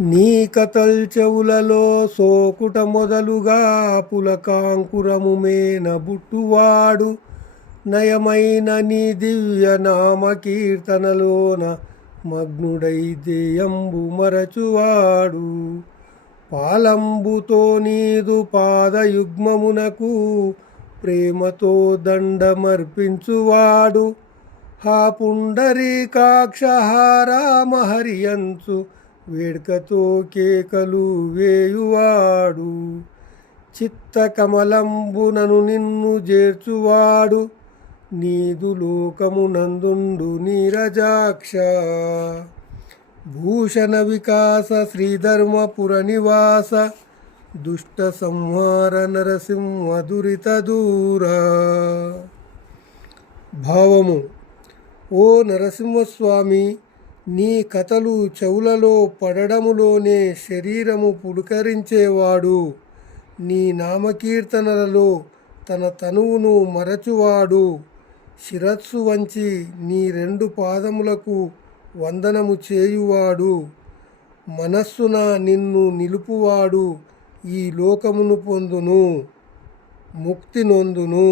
నీ కథల్ చెవులలో సోకుట మొదలుగా పులకాంకురము మేన బుట్టువాడు నయమైన నీ దివ్య నామ కీర్తనలోన మగ్నుడై దేయంబు మరచువాడు పాలంబుతో నీదు పాదయుగ్మమునకు ప్రేమతో దండమర్పించువాడు హా పుండరీకాక్ష రామహరియంచు వేడుకతో కేకలు వేయువాడు చిత్తకమలంబునను నిన్ను చేర్చువాడు నీదు లోకమునందుండు నీరజాక్ష భూషణ వికాస శ్రీధర్మపుర నివాస దుష్ట సంహార నరసింహ దురిత దూర. భావము: ఓ నరసింహస్వామి, నీ కథలు చెవులలో పడడములోనే శరీరము పులకరించేవాడు. నీ నామకీర్తనలలో తన తనువును మరచువాడు. శిరస్సు వంచి నీ రెండు పాదములకు వందనము చేయువాడు. మనస్సున నిన్ను నిలుపువాడు ఈ లోకమును పొందును, ముక్తి నొందును.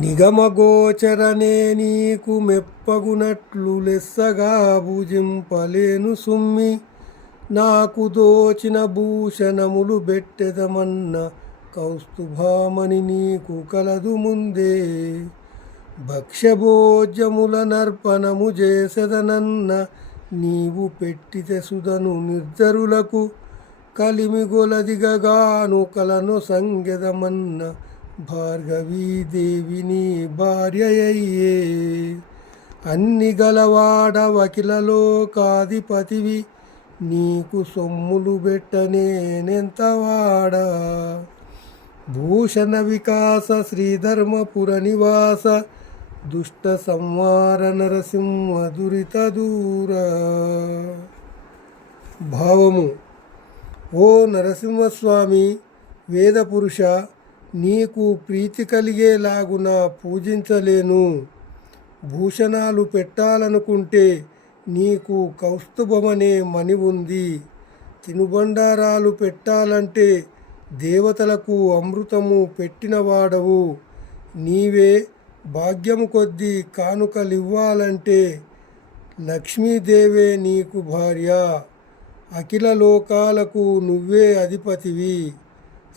నిగమగోచరనే నీకు మెప్పగునట్లు లెస్సగా భుజింపలేను సుమ్మి. నాకు దోచిన భూషణములు బెట్టెదమన్న కౌస్తుభామని నీకు కలదు ముందే. భక్ష్యభోజ్యముల నర్పణము చేసెదనన్న నీవు పెట్టితే సుధను నిర్జరులకు. కలిమిగొలదిగగాను కలను సంగెదమన్న భార్గవీదేవి నీ భార్యయ్యే. అన్ని గలవాడ వకిలలోకాధిపతివి, నీకు సొమ్ములు బెట్టనేనెంతవాడా. భూషణ వికాస శ్రీధర్మపుర నివాస దుష్ట సంహార నరసింహ దురిత దూర. భావము: ఓ నరసింహస్వామి, వేదపురుష, నీకు ప్రీతి కలిగేలాగున పూజించలేను. భూషణాలు పెట్టాలనుకుంటే నీకు కౌస్తుభమనే మణి ఉంది. తినుబండారాలు పెట్టాలంటే దేవతలకు అమృతము పెట్టినవాడవు. నీవే భాగ్యము కొద్దీ కానుకలివ్వాలంటే లక్ష్మీదేవే నీకు భార్య. అఖిల లోకాలకు నువ్వే అధిపతివి,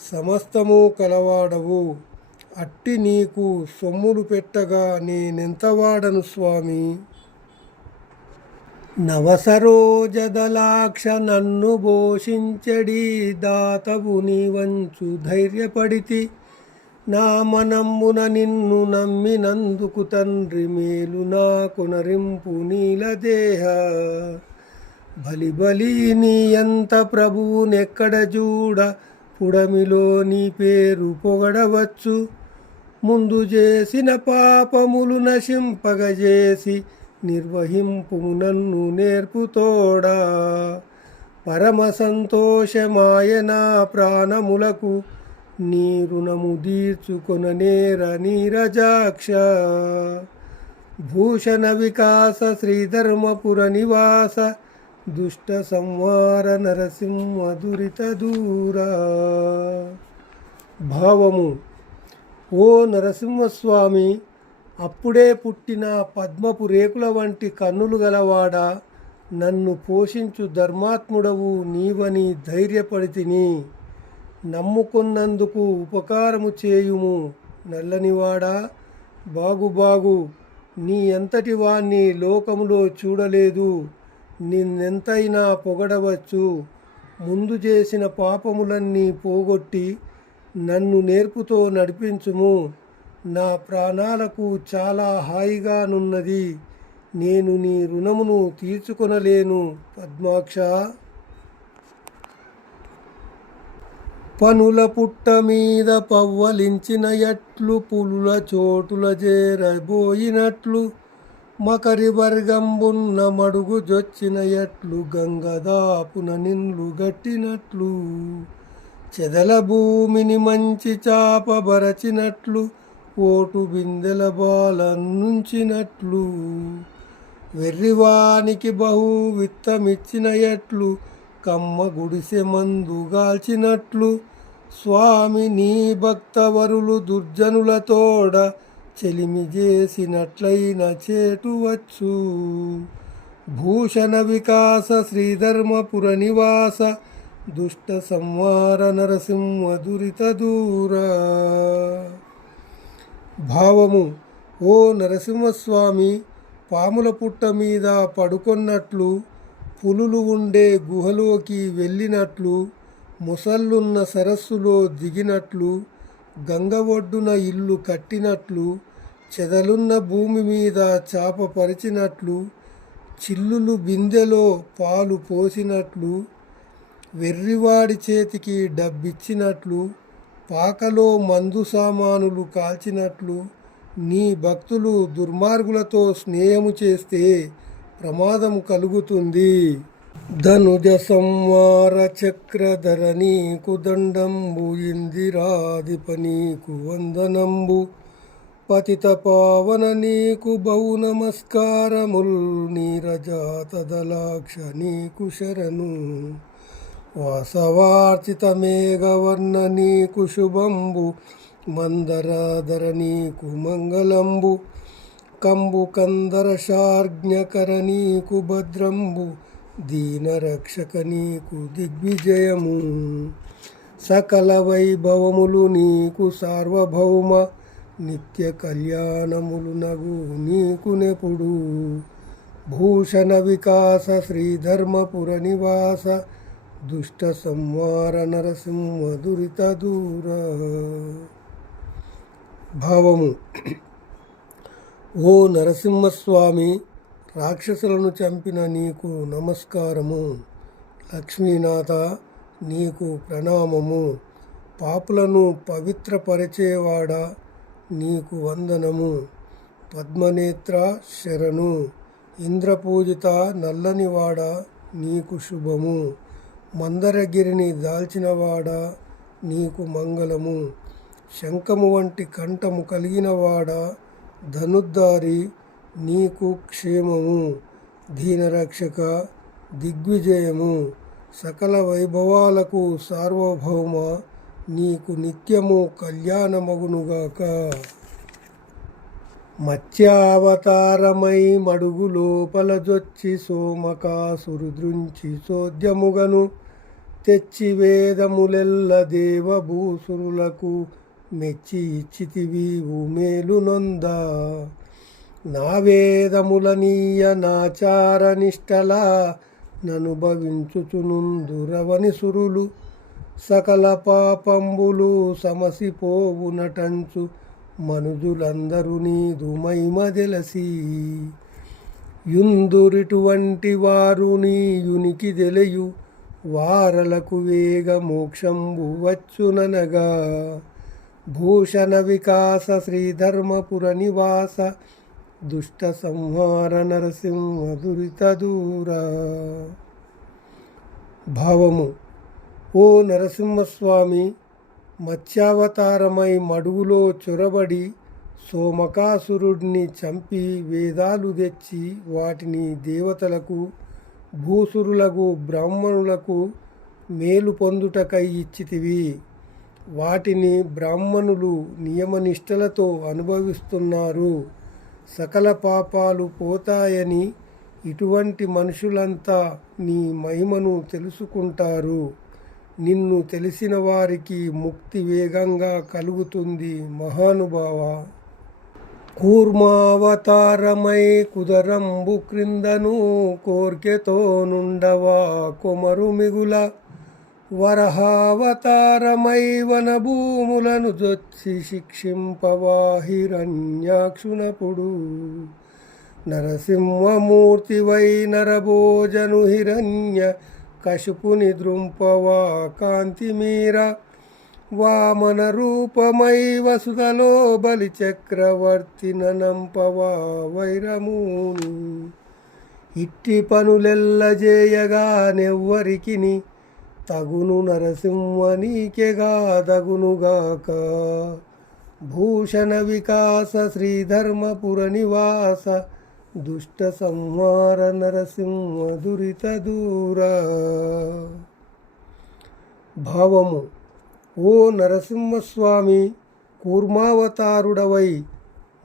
సమస్తము కలవాడవు. అట్టి నీకు సొమ్ములు పెట్టగా నేనెంతవాడను స్వామి. నవసరోజదలాక్ష నన్ను భోషించడి దాతవు నీవంచు ధైర్యపడితి. నా మనమ్మున నిన్ను నమ్మినందుకు తండ్రి మేలు నా కొనరింపు నీలదేహ. బలి బలి నీ ఎంత ప్రభువునెక్కడ చూడ పుడమిలో నీ పేరు పొగడవచ్చు. ముందు చేసిన పాపములు నశింపగజేసి నిర్వహింపు నన్ను నేర్పుతోడా. పరమ సంతోషమాయనా ప్రాణములకు నీ రుణము తీర్చుకొననేర నీరజాక్ష. భూషణ వికాస శ్రీధర్మపుర నివాస దుష్ట సంహార నరసింహ దురిత దూర. భావము: ఓ నరసింహస్వామి, అప్పుడే పుట్టిన పద్మపు రేకుల వంటి కన్నులు గలవాడా, నన్ను పోషించు ధర్మాత్ముడవు నీవని ధైర్యపడితిని. నమ్ముకున్నందుకు ఉపకారము చేయుము నల్లనివాడా. బాగు నీ ఎంతటి వాణ్ణి లోకములో చూడలేదు. నిన్నెంతైనా పొగడవచ్చు. ముందు చేసిన పాపములన్నీ పోగొట్టి నన్ను నేర్పుతో నడిపించుము. నా ప్రాణాలకు చాలా హాయిగానున్నది. నేను నీ రుణమును తీర్చుకొనలేను పద్మాక్ష. పనుల పుట్ట మీద పవ్వలించిన ఎట్లు పులుల చోటుల చేరబోయినట్లు. మకరి వర్గంబున్న మడుగు జొచ్చిన ఎట్లు గంగదాపున నిన్లు గట్టినట్లు. చెదల భూమిని మంచి చాప బరచినట్లు ఓటు బిందెల బాల నుంచినట్లు. వెర్రివానికి బహు విత్తమిచ్చిన ఎట్లు కమ్మ గుడిసె మందు గాల్చినట్లు స్వామి నీ భక్తవరులు దుర్జనులతోడ చెలిమి చేసినట్లయిన చేటువచ్చు. భూషణ వికాస శ్రీధర్మపుర నివాస దుష్ట సంహార నరసింహ దురిత దూర. భావము: ఓ నరసింహస్వామి, పాముల పుట్ట మీద పడుకొన్నట్లు, పులులు ఉండే గుహలోకి వెళ్ళినట్లు, ముసళ్ళున్న సరస్సులో దిగినట్లు, గంగ ఒడ్డున ఇల్లు కట్టినట్లు, చెదలున్న భూమి మీద చాప పరిచినట్లు, చిల్లులు బిందెలో పాలు పోసినట్లు, వెర్రివాడి చేతికి డబ్బిచ్చినట్లు, పాకలో మందు సామానులు కాల్చినట్లు, నీ భక్తులు దుర్మార్గులతో స్నేహము చేస్తే ప్రమాదం కలుగుతుంది. ధనుజ సంవార చక్రధర నీకు దండంబు, ఇందిరాధిప నీకు వందనంబు, పతిత పావన నీకు బహు నమస్కారముల్, నీరజాత దళాక్ష నీకు శరణు, వాసవార్చిత మేఘవర్ణ నీకు శుభంబు, మందరాధర నీకు మంగళంబు, కంబు కందర శార్జ్ఞకర నీకు భద్రంబు, దీనరక్షక నీకు దిగ్విజయము. సకల వైభవములు నీకు సార్వభౌమ, నిత్య కళ్యాణములు నగు నీకు నెపుడు. భూషణ వికాస శ్రీధర్మపుర నివాస దుష్ట సంహార నరసింహ దురిత దూర. భావము: ఓ నరసింహస్వామి, రాక్షసులను చంపిన నీకు నమస్కారము. లక్ష్మీనాథ, నీకు ప్రణామము. పాపులను పవిత్రపరిచేవాడా, నీకు వందనము. పద్మనేత్ర శరణు. ఇంద్రపూజిత నల్లనివాడ, నీకు శుభము. మందరగిరిని దాల్చినవాడా, నీకు మంగళము. శంఖము వంటి కంఠము కలిగినవాడా, ధనుద్ధారి, నీకు క్షేమము. దీనరక్షక, దిగ్విజయము. సకల వైభవాలకు సార్వభౌమ, నీకు నిత్యము కళ్యాణమగునుగాక. మత్స్యావతారమై మడుగు లోపల జొచ్చి సోమకాసురుద్రుంచి చోద్యముగను తెచ్చి వేదములెల్ల దేవభూసురులకు మెచ్చి ఇచ్చితివి మేలు నొంద. నా వేదముల నీయ నాచార నిష్టలా ననుభవించుచునుందురవని సురులు, సకల పాపంబులు సమసిపోవునటంచు మనుజులందరూ నీదు మహిమ తెలిసి. యుందురిటువంటి వారు నీ యునికి తెలియు, వారలకు వేగ మోక్షంబు వచ్చుననగా. భూషణ వికాస శ్రీధర్మపుర నివాస దుష్ట సంహార నరసింహ దురిత దూర. భావము: ఓ నరసింహస్వామి, మత్స్యావతారమై మడుగులో చొరబడి సోమకాసురుడిని చంపి వేదాలు తెచ్చి వాటిని దేవతలకు, భూసురులకు, బ్రాహ్మణులకు మేలు పొందుటకై ఇచ్చితివి. వాటిని బ్రాహ్మణులు నియమనిష్టలతో అనుభవిస్తున్నారు. సకల పాపాలు పోతాయని ఇటువంటి మనుషులంతా నీ మహిమను తెలుసుకుంటారు. నిన్ను తెలిసిన వారికి ముక్తి వేగంగా కలుగుతుంది మహానుభావ. కూర్మావతారమై కుదరంబు క్రిందను కోర్కెతో నుండవా కొమరు మిగుల, వరహావతారమై వనభూములను జొచ్చి శిక్షింపవా హిరణ్యాక్షునపుడు. నరసింహమూర్తివై నరభోజను హిరణ్య కశుపుని ద్రుంపవా కాంతిమీర, వామన రూపమై వసుధలో బలి చక్రవర్తి నంపవా వైరముని. ఇట్టి పనులెల్ల చేయగా నెవ్వరికిని తగును నరసింహ నీకెగా దగునుగాక. భూషణ వికాస శ్రీధర్మపుర నివాస దుష్ట సంహార నరసింహ దురిత దూర. భావము: ఓ నరసింహస్వామి, కూర్మావతారుడవై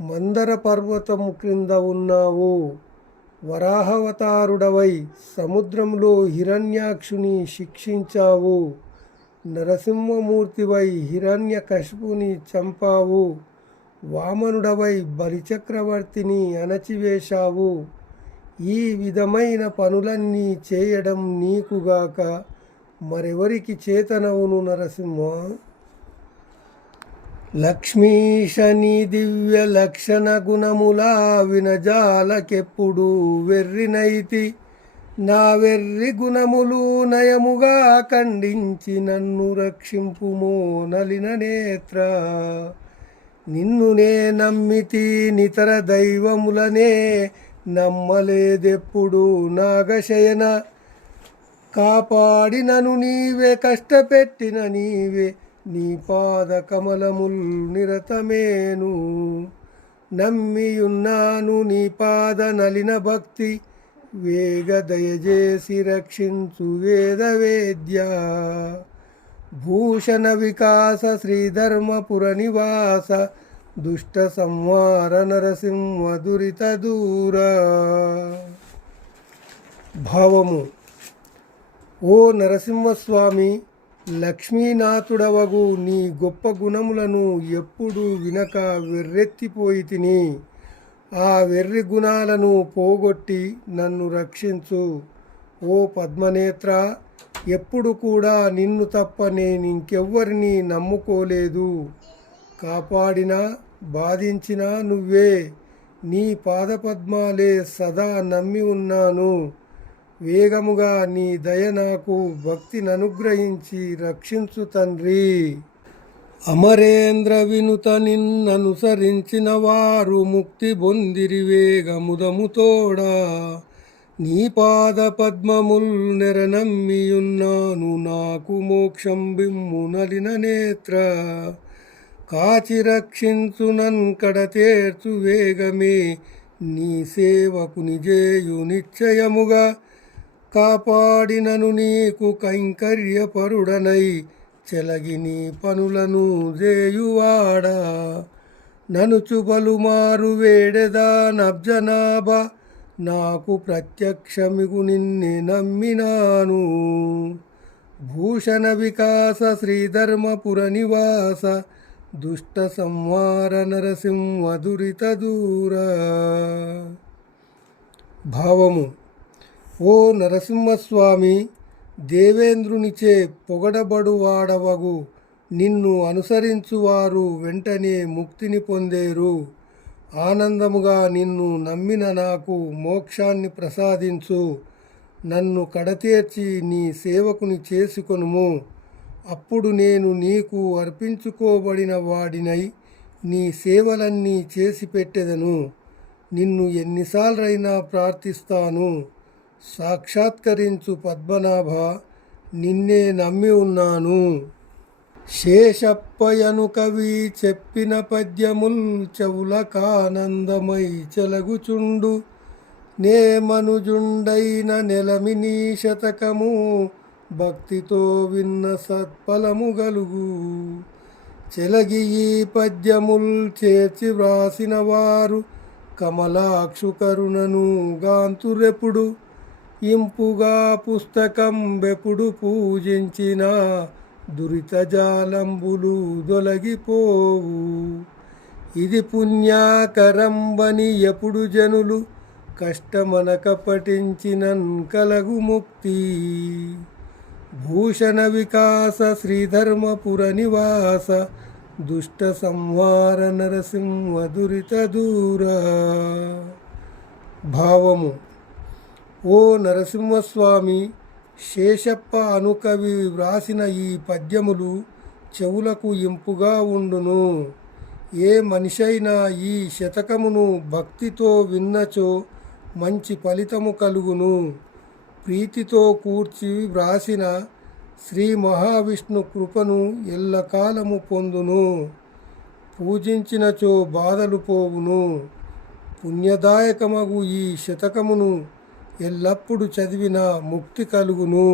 మందర పర్వతము క్రింద ఉన్నావు. వరాహవతారుడవై సముద్రంలో హిరణ్యాక్షుని శిక్షించావు. నరసింహమూర్తివై హిరణ్యకశిపుని చంపావు. వామనుడవై బలిచక్రవర్తిని అణచివేశావు. ఈ విధమైన పనులన్నీ చేయడం నీకుగాక మరెవరికి చేతనవును నరసింహ? లక్ష్మీశ నీ దివ్య లక్షణ గుణములా వినజాలకెప్పుడు వెర్రినైతి. నా వెర్రి గుణములు నయముగా ఖండించి నన్ను రక్షింపుమో నలిన నేత్ర. నిన్ను నే నమ్మితి నితర దైవములనే నమ్మలేదెప్పుడు నాగశయన. కాపాడినను నీవే, కష్టపెట్టిన నీవే, నీ పాద కమలముల్ నిరతమేను. నమ్మియున్నాను నీ పాద నలిన భక్తి. వేగ దయచేసి రక్షించు వేద వేద్య. భూషణ వికాస శ్రీధర్మపుర నివాస. దుష్ట సంహార నరసింహ దురిత దూర. భావము: ఓ నరసింహస్వామి, లక్ష్మీనాథుడవగు నీ గొప్ప గుణములను ఎప్పుడు వినక వెర్రెత్తిపోయి తిని. ఆ వెర్రి గుణాలను పోగొట్టి నన్ను రక్షించు. ఓ పద్మనేత్ర, ఎప్పుడు కూడా నిన్ను తప్ప నేనింకెవ్వరిని నమ్ముకోలేదు. కాపాడినా బాధించినా నువ్వే. నీ పాదపద్మాలే సదా నమ్మి ఉన్నాను. వేగముగా నీ దయ నాకు భక్తిననుగ్రహించి రక్షించు తండ్రి. అమరేంద్ర వినుత నిన్ననుసరించిన వారు ముక్తి పొందిరి వేగముదముతోడా. నీ పాద పద్మముల్ నెరనమ్మియున్నాను. నాకు మోక్షం బిమ్ము నలిన నేత్ర. కాచి రక్షించు నన్కడ తేర్చు వేగమే. నీ సేవకు నిజేయు నిశ్చయముగా. కాపాడినను నీకు కైంకర్యపరుడనై చెలగి నీ పనులను జేయువాడా. ననుచు పలుమారు వేడెదా నబ్జనాభ. నాకు ప్రత్యక్షమిగు నిన్నే నమ్మినాను. భూషణ వికాస శ్రీధర్మపుర నివాస. దుష్ట సంహార నరసింహ దురిత దూర. భావము: ఓ నరసింహస్వామి, దేవేంద్రునిచే పొగడబడువాడవగు నిన్ను అనుసరించువారు వెంటనే ముక్తిని పొందేరు. ఆనందముగా నిన్ను నమ్మిన నాకు మోక్షాన్ని ప్రసాదించు. నన్ను కడతేర్చి నీ సేవకుని చేసుకొనుము. అప్పుడు నేను నీకు అర్పించుకోబడిన వాడినై నీ సేవలన్నీ చేసి పెట్టెదను. నిన్ను ఎన్నిసార్లైనా ప్రార్థిస్తాను. సాక్షాత్కరించు పద్మనాభ, నిన్నే నమ్మి ఉన్నాను. శేషప్పయను కవి చెప్పిన పద్యముల్ చెవులకానందమై చెలగుచుండు. నే మనుజుండైన నెలమినీ శతకము. భక్తితో విన్న సత్ఫలము గలుగు. చెలగి ఈ పద్యముల్ చేర్చి వ్రాసిన వారు కమలాక్షు కరుణను గాంతురెప్పుడు. ఇంపుగా పుస్తకం బెప్పుడు పూజించిన దురిత జాలంబులు దొలగిపోవు. ఇది పుణ్యాకరంబని ఎప్పుడు జనులు కష్టమనక పఠించినన్ కలగు ముక్తి. భూషణ వికాస శ్రీధర్మపుర నివాస. దుష్ట సంహార నరసింహ దురిత దూర. భావము: ఓ నరసింహస్వామి, శేషప్ప అనుకవి వ్రాసిన ఈ పద్యములు చెవులకు ఇంపుగా ఉండును. ఏ మనిషైనా ఈ శతకమును భక్తితో విన్నచో మంచి ఫలితము కలుగును. ప్రీతితో కూర్చి వ్రాసిన శ్రీ మహావిష్ణు కృపను ఎల్లకాలము పొందును. పూజించినచో బాధలు పోవును. పుణ్యదాయకమగు ఈ శతకమును ఎల్లప్పుడు చదివిన ముక్తి కలుగును.